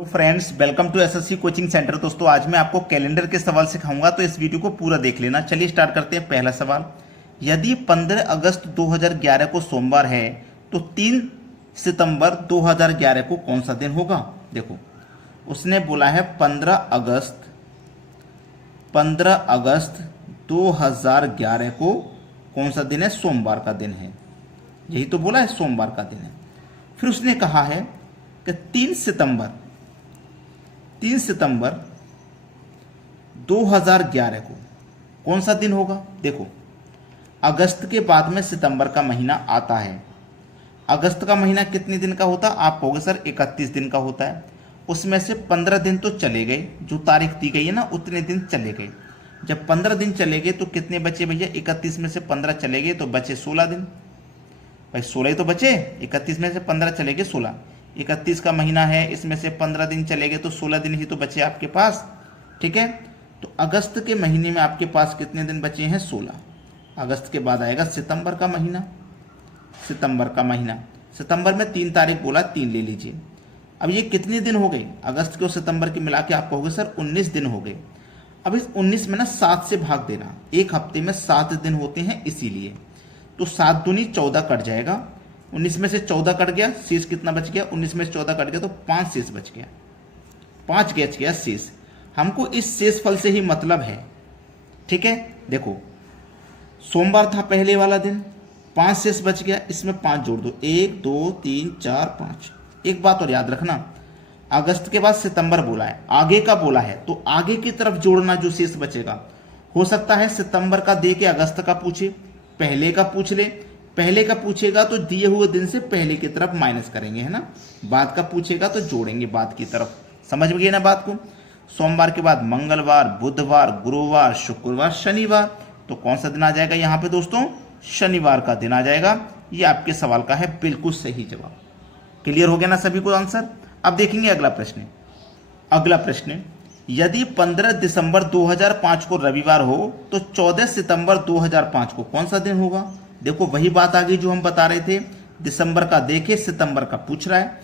तो friends, welcome to SSC coaching centre. दोस्तों, आज मैं आपको कैलेंडर के सवाल सिखाऊंगा, तो इस वीडियो को पूरा देख लेना। चलिए स्टार्ट करते हैं। पहला सवाल, यदि 15 अगस्त 2011 को सोमवार है तो 3 सितंबर 2011 को कौन सा दिन होगा। देखो, उसने बोला है 15 अगस्त 2011 को कौन सा दिन है, सोमवार का दिन है। यही तो बोला है, सोमवार का दिन है। फिर उसने कहा है कि 3 सितंबर 2011 को कौन सा दिन होगा। देखो, अगस्त के बाद में सितंबर का महीना आता है। अगस्त का महीना कितने दिन का होता है, आप कहोगे सर 31 दिन का होता है। उसमें से 15 दिन तो चले गए, जो तारीख दी गई है ना उतने दिन चले गए। जब 15 दिन चले गए तो कितने बचे भैया, 31 में से 15 चले गए तो बचे 16 दिन। भाई 16 ही तो बचे, 31 में से 15 चले गए 16। 31 का महीना है, इसमें से 15 दिन चले गए तो 16 दिन ही तो बचे आपके पास। ठीक है, तो अगस्त के महीने में आपके पास कितने दिन बचे हैं, 16। अगस्त के बाद आएगा सितंबर का महीना। सितंबर में 3 तारीख बोला, 3 ले लीजिए। अब ये कितने दिन हो गए, अगस्त के और सितंबर के मिला के आप कहोगे सर 19 दिन हो गए। अब इस 19 में ना 7 से भाग देना, एक हफ्ते में 7 दिन होते हैं इसीलिए। तो 7 दूनी 14 कट जाएगा। 19 में से 14 कट गया, शेष कितना बच गया, 19 में से 14 कट गया तो 5 शेष बच गया, 5 बच गया शेष। हमको इस शेष फल से ही मतलब है। ठीक है, देखो सोमवार था पहले वाला दिन, 5 शेष बच गया, इसमें 5 जोड़ दो, 1 2 3 4 5। एक बात और याद रखना, अगस्त के बाद सितंबर बोला है, आगे का बोला है, तो आगे की तरफ जोड़ना जो शेष बचेगा। हो सकता है सितंबर का दे के अगस्त का पूछे, पहले का पूछ ले। पहले का पूछेगा तो दिए हुए दिन से पहले की तरफ माइनस करेंगे, है ना। बाद का पूछेगा तो जोड़ेंगे बाद की तरफ। समझ में गए ना बात को। सोमवार के बाद मंगलवार, बुधवार, गुरुवार, शुक्रवार, शनिवार, तो कौन सा दिन आ जाएगा यहाँ पे दोस्तों, शनिवार का दिन आ जाएगा। ये आपके सवाल का है बिल्कुल सही जवाब। क्लियर हो गया ना सभी को आंसर। अब देखेंगे अगला प्रश्न। अगला प्रश्न, यदि 15 दिसंबर 2005 को रविवार हो तो 14 सितंबर 2005 को कौन सा दिन होगा। देखो, वही बात आ गई जो हम बता रहे थे, दिसंबर का देखे सितंबर का पूछ रहा है।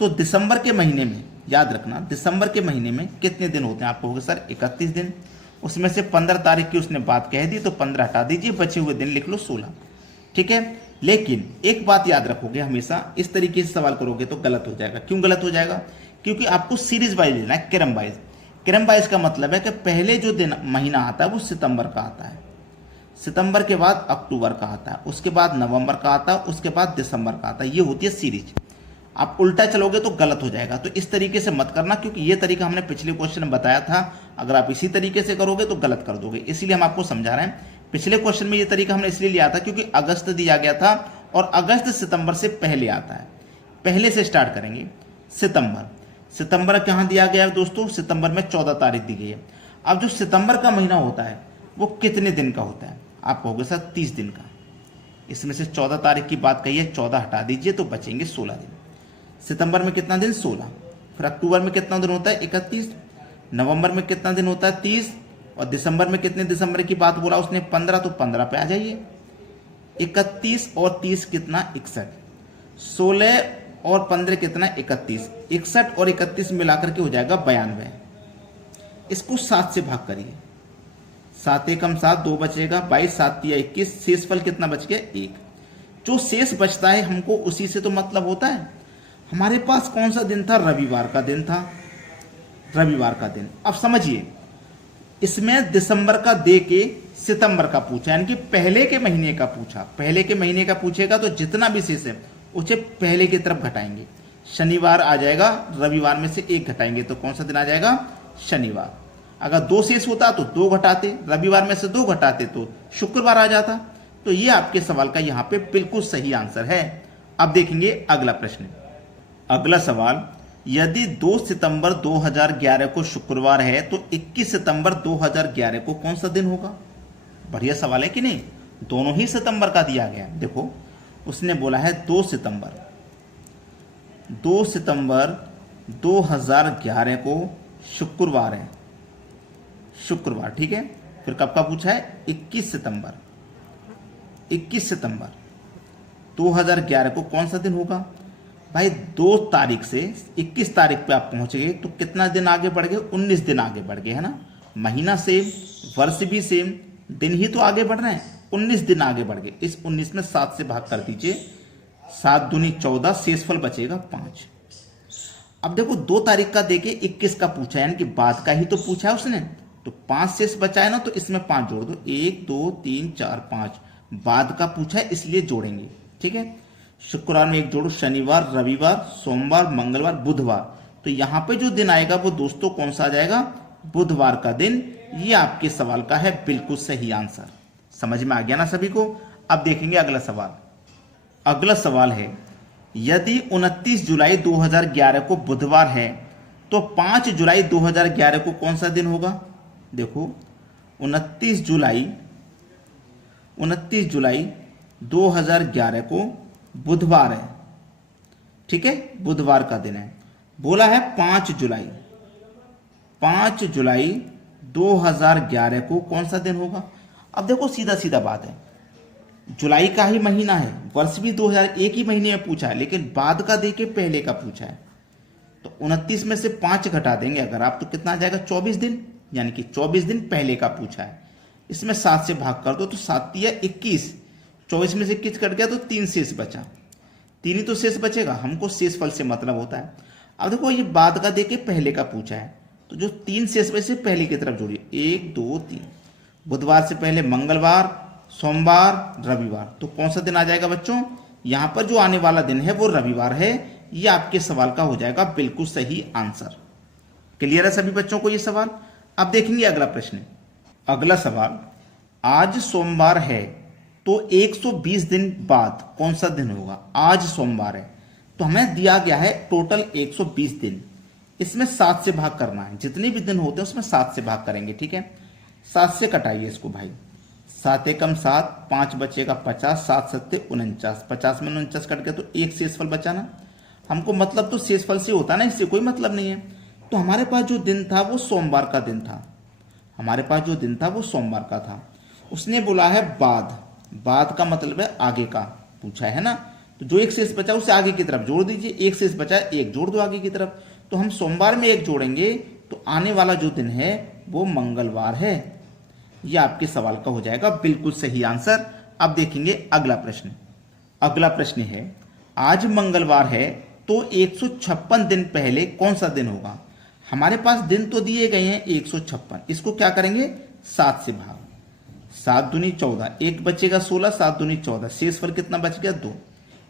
तो दिसंबर के महीने में याद रखना, दिसंबर के महीने में कितने दिन होते हैं, आप कहोगे सर 31 दिन। उसमें से 15 तारीख की उसने बात कह दी तो 15 हटा दीजिए, बचे हुए दिन लिख लो 16। ठीक है, लेकिन एक बात याद रखोगे, हमेशा इस तरीके से सवाल करोगे तो गलत हो जाएगा। क्यों गलत हो जाएगा, क्योंकि आपको सीरीज वाइज लेना है, क्रम वाइज। क्रम वाइज का मतलब है कि पहले जो दिन महीना आता है वो सितंबर का आता है, सितंबर के बाद अक्टूबर का आता है, उसके बाद नवंबर का आता है, उसके बाद दिसंबर का आता है। ये होती है सीरीज। आप उल्टा चलोगे तो गलत हो जाएगा, तो इस तरीके से मत करना, क्योंकि ये तरीका हमने पिछले क्वेश्चन में बताया था। अगर आप इसी तरीके से करोगे तो गलत कर दोगे, इसलिए हम आपको समझा रहे हैं। पिछले क्वेश्चन में ये तरीका हमने इसलिए लिया था क्योंकि अगस्त दिया गया था और अगस्त सितंबर से पहले आता है। पहले से स्टार्ट करेंगे। सितंबर कहाँ दिया गया है दोस्तों, सितंबर में 14 तारीख दी गई है। अब जो सितंबर का महीना होता है वो कितने दिन का होता है, आप कहोगे सर 30 दिन का। इसमें से 14 तारीख की बात कही है, 14 हटा दीजिए तो बचेंगे 16 दिन। सितंबर में कितना दिन, 16। फिर अक्टूबर में कितना दिन होता है, 31। नवंबर में कितना दिन होता है, 30। और दिसंबर में कितने दिसंबर की बात बोला उसने, 15, तो 15 पे आ जाइए। 31 और 30 कितना, 61। 16 और 15 कितना, 31। 61 और 31 मिलाकर के हो जाएगा 92। इसको 7 से भाग करिए, 7 एकम 7, 2 बचेगा, 22, 7 तिया 21। शेष फल कितना बच गया, 1। जो शेष बचता है हमको उसी से तो मतलब होता है। हमारे पास कौन सा दिन था, रविवार का दिन था, रविवार का दिन। अब समझिए, इसमें दिसंबर का दे के सितंबर का पूछा, यानी कि पहले के महीने का पूछा। पहले के महीने का पूछेगा तो जितना भी शेष है उसे पहले की तरफ घटाएंगे। शनिवार आ जाएगा, रविवार में से 1 घटाएंगे तो कौन सा दिन आ जाएगा, शनिवार। अगर 2 शेष होता तो 2 घटाते, रविवार में से 2 घटाते तो शुक्रवार आ जाता। तो ये आपके सवाल का यहाँ पे बिल्कुल सही आंसर है। अब देखेंगे अगला प्रश्न। अगला सवाल, यदि 2 सितंबर 2011 को शुक्रवार है तो 21 सितंबर 2011 को कौन सा दिन होगा। बढ़िया सवाल है कि नहीं, दोनों ही सितंबर का दिया गया। देखो, उसने बोला है 2 सितंबर 2011 को शुक्रवार है, शुक्रवार। ठीक है, फिर कब का पूछा है, 21 सितंबर 2011 को कौन सा दिन होगा। भाई 2 तारीख से 21 तारीख पे आप पहुंच गए तो कितना दिन आगे बढ़ गए, 19 दिन आगे बढ़ गए, है ना। महीना सेम, वर्ष भी सेम, दिन ही तो आगे बढ़ रहे हैं, 19 दिन आगे बढ़ गए। इस 19 में 7 से भाग कर दीजिए, 7 दूनी 14, शेषफल बचेगा 5। अब देखो 2 तारीख का देके 21 का पूछा है, यानी कि बाद का ही तो पूछा है उसने, तो 5 शेष बचा है ना, तो इसमें 5 जोड़ दो, 1 2 3 4 5, बाद का पूछा है इसलिए जोड़ेंगे, ठीक है। शुक्रवार में 1 जोड़ो, शनिवार, रविवार, सोमवार, मंगलवार, बुधवार, तो यहाँ पे जो दिन आएगा वो दोस्तों कौन सा आ जाएगा, बुधवार का दिन। ये आपके सवाल का है बिल्कुल सही आंसर। समझ में आ गया ना सभी को। अब देखेंगे अगला सवाल। अगला सवाल है, यदि 29 जुलाई 2011 को बुधवार है तो 5 जुलाई 2011 को कौन सा दिन होगा। देखो 29 जुलाई 2011 को बुधवार है, ठीक है, बुधवार का दिन है। बोला है 5 जुलाई 2011 को कौन सा दिन होगा। अब देखो सीधा सीधा बात है, जुलाई का ही महीना है, वर्ष भी 2001 ही महीने में पूछा है, लेकिन बाद का देके पहले का पूछा है, तो 29 में से 5 घटा देंगे अगर आप, तो कितना आ जाएगा, 24 दिन, यानी कि 24 दिन पहले का पूछा है। इसमें 7 से भाग कर दो तो 7 या 21, 24 में से 21 कट गया तो 3 शेष बचा, 3 ही तो शेष बचेगा, हमको शेषफल से मतलब होता है। अब देखो ये बाद का देके पहले का पूछा है, तो जो 3 शेष बचे पहले की तरफ जोड़िए, 1 2 3, बुधवार से पहले मंगलवार, सोमवार, रविवार, तो कौन सा दिन आ जाएगा बच्चों, यहां पर जो आने वाला दिन है वो रविवार है। ये आपके सवाल का हो जाएगा बिल्कुल सही आंसर। क्लियर है सभी बच्चों को ये सवाल। अब देखेंगे अगला प्रश्न। अगला सवाल, आज सोमवार है तो 120 दिन बाद कौन सा दिन होगा। आज सोमवार है तो हमें दिया गया है टोटल 120 दिन, इसमें 7 से भाग करना है, जितने भी दिन होते हैं उसमें 7 से भाग करेंगे, ठीक है। 7 से कटाइए इसको भाई, 7 एकम 7, 5 बचेगा 50, 7 सत्ते 49, 50 में 49 कट गया तो 1 शेषफल बचा ना। हमको मतलब तो शेषफल से होता ना, इससे कोई मतलब नहीं है। तो हमारे पास जो दिन था वो सोमवार का दिन था, हमारे पास जो दिन था वो सोमवार का था। उसने बोला है बाद का मतलब है आगे का पूछा है ना, तो जो 1 शेष बचा उसे आगे की तरफ जोड़ दीजिए, 1 शेष बचा 1 जोड़ दो आगे की तरफ, तो हम सोमवार में 1 जोड़ेंगे तो आने वाला जो दिन है वो मंगलवार है। यह आपके सवाल का हो जाएगा बिल्कुल सही आंसर। अब देखेंगे अगला प्रश्न। अगला प्रश्न है, आज मंगलवार है तो 156 दिन पहले कौन सा दिन होगा। हमारे पास दिन तो दिए गए हैं 156, इसको क्या करेंगे 7 से भाग, 7 दूनी 14, 1 बचेगा 16, 7 दूनी 14, शेषफल कितना बच गया 2।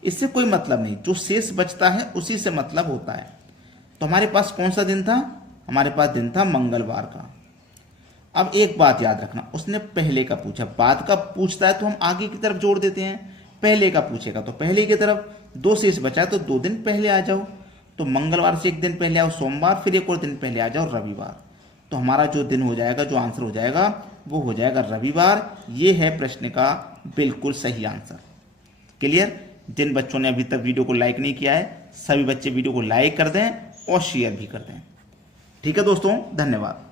इससे कोई मतलब नहीं, जो शेष बचता है उसी से मतलब होता है। तो हमारे पास कौन सा दिन था, हमारे पास दिन था मंगलवार का। अब एक बात याद रखना, उसने पहले का पूछा, बाद का पूछता है तो हम आगे की तरफ जोड़ देते हैं, पहले का पूछेगा तो पहले की तरफ। 2 शेष बचा है तो 2 दिन पहले आ जाओ, तो मंगलवार से 1 दिन पहले आओ सोमवार, फिर 1 और दिन पहले आ जाओ रविवार। तो हमारा जो दिन हो जाएगा, जो आंसर हो जाएगा वो हो जाएगा रविवार। ये है प्रश्न का बिल्कुल सही आंसर। क्लियर। जिन बच्चों ने अभी तक वीडियो को लाइक नहीं किया है, सभी बच्चे वीडियो को लाइक कर दें और शेयर भी कर दें। ठीक है दोस्तों, धन्यवाद।